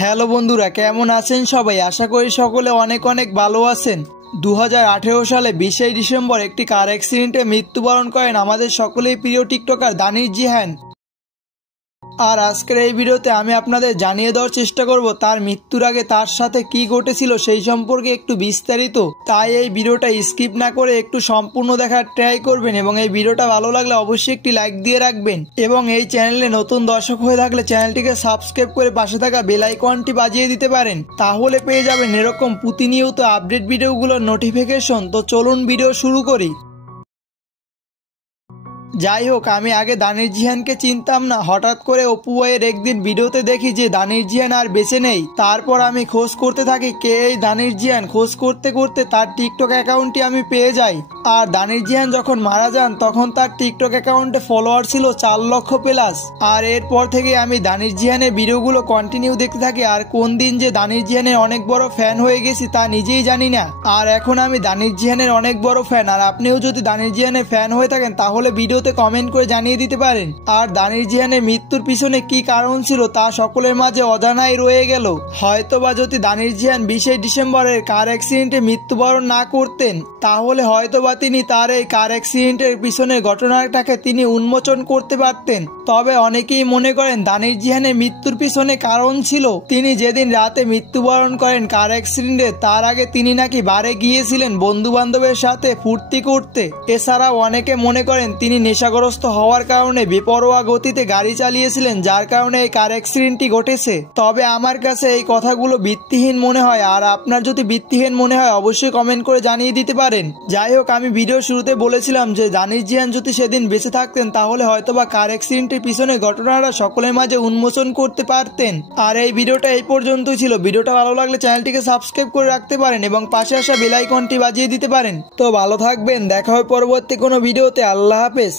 Hello বন্ধুরা, কেমন আছেন সবাই? আশা করি সকলে অনেক অনেক ভালো আছেন। 2018 সালে 20 ডিসেম্বর একটি কার অ্যাক্সিডেন্টে মৃত্যুবরণ করেন আমাদের সকলেই প্রিয় টিকটকার দানিশ জিহান। আর আজকের এই ভিডিওতে আমি আপনাদের জানিয়ে দেওয়ার চেষ্টা করব তার মৃত্যুর আগে তার সাথে কি ঘটেছিল সেই সম্পর্কে একটু বিস্তারিত। তাই এই ভিডিওটা স্কিপ না করে একটু সম্পূর্ণ দেখার ট্রাই করবেন এবং এই ভিডিওটা ভালো লাগলে অবশ্যই একটি লাইক দিয়ে রাখবেন এবং এই চ্যানেলে নতুন দর্শক হয়ে থাকলে চ্যানেলটিকে সাবস্ক্রাইব করে পাশে থাকা বেল আইকনটি বাজিয়ে দিতে পারেন, তাহলে পেয়ে যাবেন এরকম প্রতিনিয়ত আপডেট ভিডিওগুলোর নোটিফিকেশন। তো চলুন ভিডিও শুরু করি। যাই হোক, আমি আগে দানিশ জিহানকে চিনতাম না। হঠাৎ করে অপু ভাইয়ের একদিন ভিডিওতে দেখি যে দানিশ জিহান আর বেঁচে নেই। তারপর আমি খোঁজ করতে থাকি কে এই দানিশ জিহান। খোঁজ করতে করতে তার টিকটক অ্যাকাউন্টটি আমি পেয়ে যাই। আর দানিশ জিহান যখন মারা যান তখন তার টিকটক অ্যাকাউন্টে ফলোয়ার ছিল 4 লক্ষ প্লাস। আর এরপর থেকে আমি দানিশ জিহানের ভিডিওগুলো কন্টিনিউ দেখতে থাকি। আর কোন দিন যে দানিশ জিহানের অনেক বড় ফ্যান হয়ে গেছি তা নিজেই জানি না। আর এখন আমি দানিশ জিহানের অনেক বড় ফ্যান। আর আপনিও যদি দানিশ জিহানের ফ্যান হয়ে থাকেন তাহলে ভিডিওতে কমেন্ট করে জানিয়ে দিতে পারেন। আর দানিশ জিহানের মৃত্যুর পিছনে কি কারণ ছিল তা সকলের মাঝে অজানাই রয়ে গেল। হয়তোবা যদি দানিশ জিহান 20 ডিসেম্বরের কার অ্যাক্সিডেন্টে মৃত্যুবরণ না করতেন তাহলে হয়তোবা তিনি তার এই কার অ্যাক্সিডেন্টের পিছনের ঘটনাটাকে তিনি উন্মোচন করতে পারতেন। তবে অনেকেই মনে করেন দানিশ জিহানের মৃত্যুর পিছনে কারণ ছিল তিনি যেদিন রাতে মৃত্যুবরণ করেন কার অ্যাক্সিডেন্টে তার আগে তিনি নাকি বারে গিয়েছিলেন বন্ধু বান্ধবের সাথে ফুর্তি করতে। এছাড়াও অনেকে মনে করেন তিনি নেশাগ্রস্ত হওয়ার কারণে বেপরোয়া গতিতে গাড়ি চালিয়েছিলেন, যার কারণে এই কার অ্যাক্সিডেন্টটি ঘটেছে। তবে আমার কাছে এই কথাগুলো ভিত্তিহীন মনে হয়। আর আপনার যদি ভিত্তিহীন মনে হয় অবশ্যই কমেন্ট করে জানিয়ে দিতে পারেন। যাই হোক, আমি ভিডিও শুরুতে বলেছিলাম যে দানিশ জিহান যদি সেদিন বেঁচে থাকতেন তাহলে হয়তোবা কার অ্যাক্সিডেন্টের পিছনে ঘটনাটা সকলের মাঝে উন্মোচন করতে পারতেন। আর এই ভিডিওটা এই পর্যন্তই ছিল। ভিডিওটা ভালো লাগলে চ্যানেলটিকে সাবস্ক্রাইব করে রাখতে পারেন এবং পাশে আসা বেল আইকনটি বাজিয়ে দিতে পারেন। তো ভালো থাকবেন, দেখা হয় পরবর্তী কোনো ভিডিওতে। আল্লাহ হাফেজ।